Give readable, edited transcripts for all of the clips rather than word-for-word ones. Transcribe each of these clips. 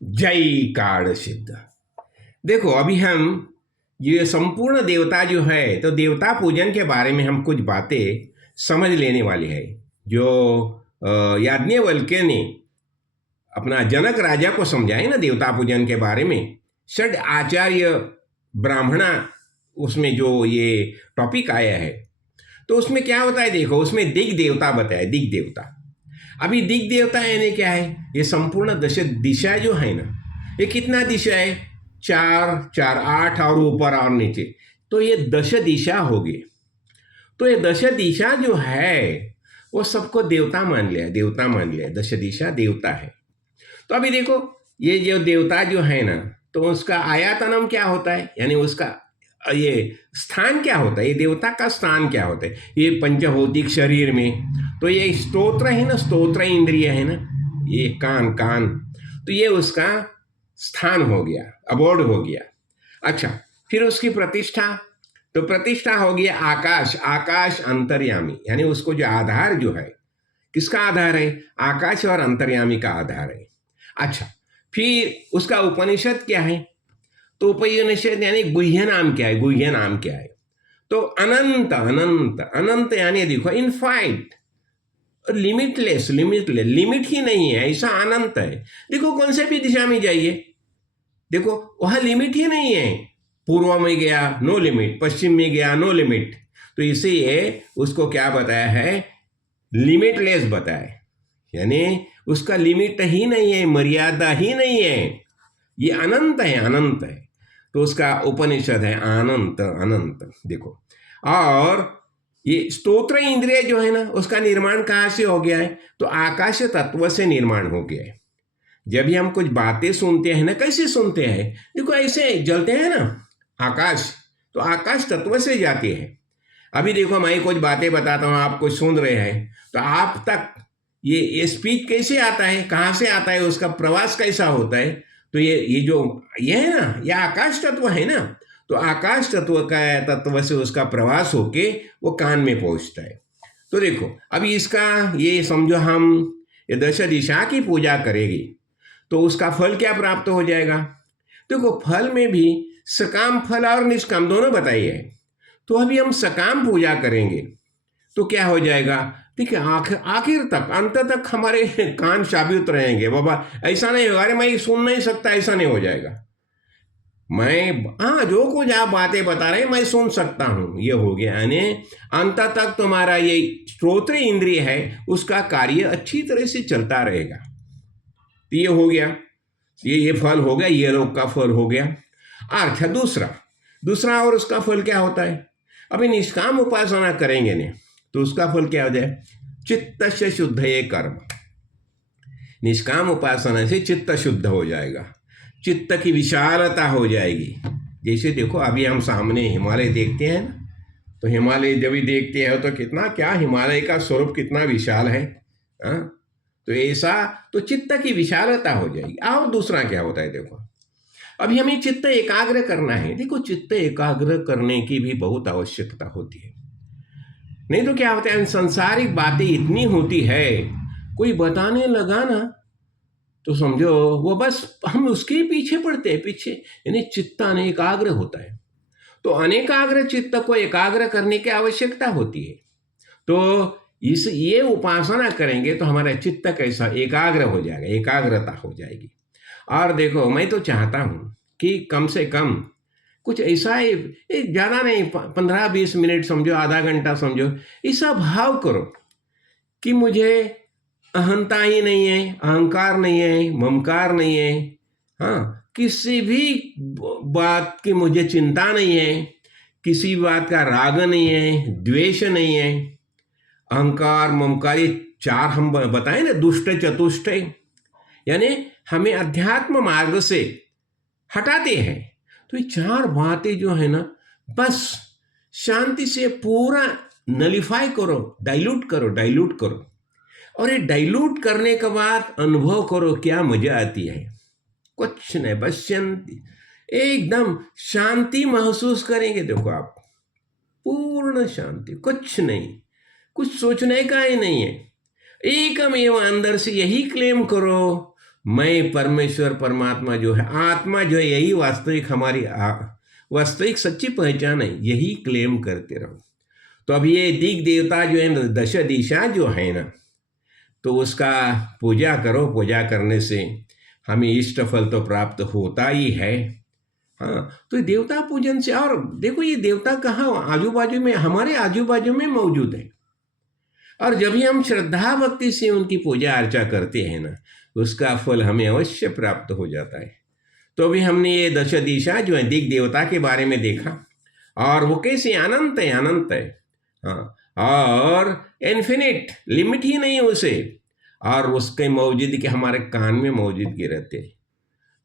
जय कार्ड सिद्ध। देखो अभी हम ये संपूर्ण देवता जो है, तो देवता पूजन के बारे में हम कुछ बातें समझ लेने वाले हैं। जो याज्ञवल्क्य ने अपना जनक राजा को समझाए ना देवता पूजन के बारे में, षड आचार्य ब्राह्मणा, उसमें जो ये टॉपिक आया है, तो उसमें क्या होता है देखो, उसमें दिग देवता बताया, दिग देवता। अभी दिग देवता यानी क्या है, ये संपूर्ण दश दिशा जो है ना, ये कितना दिशा है, चार चार आठ और ऊपर और नीचे, तो ये दश दिशा होगी। तो ये दश दिशा जो है वो सबको देवता मान लिया, देवता मान लिया, दश दिशा देवता है। तो अभी देखो ये जो देवता जो है ना, तो उसका आयातनम क्या होता है, यानी उसका ये स्थान क्या होता है, ये देवता का स्थान क्या होता है, ये पंचभौतिक शरीर में। तो ये स्तोत्र है ना, स्तोत्र इंद्रिय है ना, ये कान कान, तो ये उसका स्थान हो गया, अबोर्ड हो गया। अच्छा, फिर उसकी प्रतिष्ठा, तो प्रतिष्ठा हो गया आकाश, आकाश अंतर्यामी, यानी उसको जो आधार जो है, किसका आधार है, आकाश और अंतर्यामी का आधार है। अच्छा, फिर उसका उपनिषद क्या है, तो उपनिषद यानी गुह्य नाम क्या है, गुह्य नाम क्या है, तो अनंत अनंत अनंत, यानी देखो इनफाइट, लिमिटलेस, लिमिटलेस, लिमिट ही नहीं है, ऐसा अनंत है। देखो कौन से भी दिशा में जाइए, देखो वहां लिमिट ही नहीं है। पूर्व में गया नो लिमिट, पश्चिम में गया नो लिमिट, तो इसीलिए उसको क्या बताया है, लिमिटलेस बताया, यानी उसका लिमिट ही नहीं है, मर्यादा ही नहीं है, ये अनंत है, अनंत है। तो उसका उपनिषद है अनंत अनंत। देखो, और ये स्तोत्र इंद्रिय जो है ना, उसका निर्माण कहाँ से हो गया है, तो आकाश तत्व से निर्माण हो गया है। जब भी हम कुछ बातें सुनते हैं ना, कैसे सुनते हैं, देखो ऐसे जलते हैं ना आकाश, तो आकाश तत्व से जाती है। अभी देखो मैं कुछ बातें बताता हूँ, आप कुछ सुन रहे हैं, तो आप तक ये स्पीच कैसे आता है, कहाँ से आता है, उसका प्रवास कैसा होता है, तो ये जो ये है ना, ये आकाश तत्व है ना, तो आकाश तत्व का तत्व से उसका प्रवास होके वो कान में पहुंचता है। तो देखो अभी इसका ये समझो, हम ये दश दिशा की पूजा करेंगे तो उसका फल क्या प्राप्त हो जाएगा। देखो फल में भी सकाम फल और निष्काम दोनों बताइए है। तो अभी हम सकाम पूजा करेंगे तो क्या हो जाएगा, देखिए आखिर तक, अंत तक हमारे कान शाबित रहेंगे, बाबा ऐसा नहीं होगा, अरे मैं सुन नहीं सकता, ऐसा नहीं हो जाएगा। मैं हाँ, जो कुछ आप बातें बता रहे हैं मैं सुन सकता हूं, ये हो गया, यानी अंत तक तुम्हारा ये श्रोत्र इंद्रिय है, उसका कार्य अच्छी तरह से चलता रहेगा। तो ये हो गया, ये फल हो गया, ये लोग का फल हो गया। अच्छा, दूसरा दूसरा और उसका फल क्या होता है, अभी निष्काम उपासना करेंगे ने, तो उसका फल क्या हो जाए, चित्त से शुद्ध ये कर्म, निष्काम उपासना से चित्त शुद्ध हो जाएगा, चित्त की विशालता हो जाएगी। जैसे देखो अभी हम सामने हिमालय देखते हैं ना, तो हिमालय जब भी देखते हैं तो कितना, क्या हिमालय का स्वरूप कितना विशाल है, हाँ? तो ऐसा, तो चित्त की विशालता हो जाएगी। और दूसरा क्या होता है, देखो अभी हमें चित्त एकाग्र करना है। देखो चित्त एकाग्र करने की भी बहुत आवश्यकता होती है, नहीं तो क्या होता है, संसारिक बातें इतनी होती है, कोई बताने लगा ना तो समझो वो बस हम उसके पीछे पड़ते हैं, पीछे, यानी चित्त अनेकाग्र होता है। तो अनेकाग्र चित्त को एकाग्र करने की आवश्यकता होती है। तो इस ये उपासना करेंगे तो हमारा चित्त कैसा एकाग्र हो जाएगा, एकाग्रता हो जाएगी। और देखो मैं तो चाहता हूँ कि कम से कम कुछ ऐसा ही, ज़्यादा नहीं, 15-20 मिनट समझो, आधा घंटा समझो, ऐसा भाव करो कि मुझे अहंता ही नहीं है, अहंकार नहीं है, ममकार नहीं है, हाँ, किसी भी बात की मुझे चिंता नहीं है, किसी बात का राग नहीं है, द्वेष नहीं है। अहंकार ममकार ये चार हम बताएं ना, दुष्ट चतुष्ट, यानी हमें अध्यात्म मार्ग से हटाते हैं। तो ये चार बातें जो है ना, बस शांति से पूरा नलिफाई करो, डाइल्यूट करो, डाइल्यूट करो, और ये डाइल्यूट करने के बाद अनुभव करो क्या मजा आती है। कुछ नहीं, बस शांति, एकदम शांति महसूस करेंगे। देखो आप, पूर्ण शांति, कुछ नहीं, कुछ सोचने का ही नहीं है, एकमेव अंदर से यही क्लेम करो, मैं परमेश्वर परमात्मा जो है, आत्मा जो है, यही वास्तविक हमारी वास्तविक सच्ची पहचान है, यही क्लेम करते रहो। तो अब ये दिग देवता जो है ना, दश दिशा जो है ना, तो उसका पूजा करो। पूजा करने से हमें इष्ट फल तो प्राप्त होता ही है। हाँ, तो देवता पूजन से, और देखो ये देवता कहाँ, आजू बाजू में, हमारे आजू बाजू में मौजूद है। और जब भी हम श्रद्धा भक्ति से उनकी पूजा अर्चा करते हैं ना, उसका फल हमें अवश्य प्राप्त हो जाता है। तो अभी हमने ये दश दिशा जो है दिग देवता के बारे में देखा, और वो कैसे अनंत है, अनंत है। हाँ, और इन्फिनिट, लिमिट ही नहीं उसे, और उसके मौजूद के हमारे कान में मौजूदगी रहते हैं।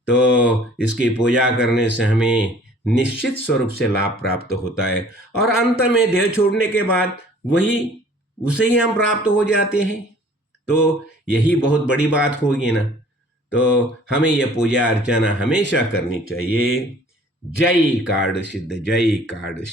तो इसकी पूजा करने से हमें निश्चित स्वरूप से लाभ प्राप्त होता है, और अंत में देह छोड़ने के बाद वही उसे ही हम प्राप्त हो जाते हैं। तो यही बहुत बड़ी बात होगी ना। तो हमें यह पूजा अर्चना हमेशा करनी चाहिए। जय कार्ड सिद्ध, जय कार्ड।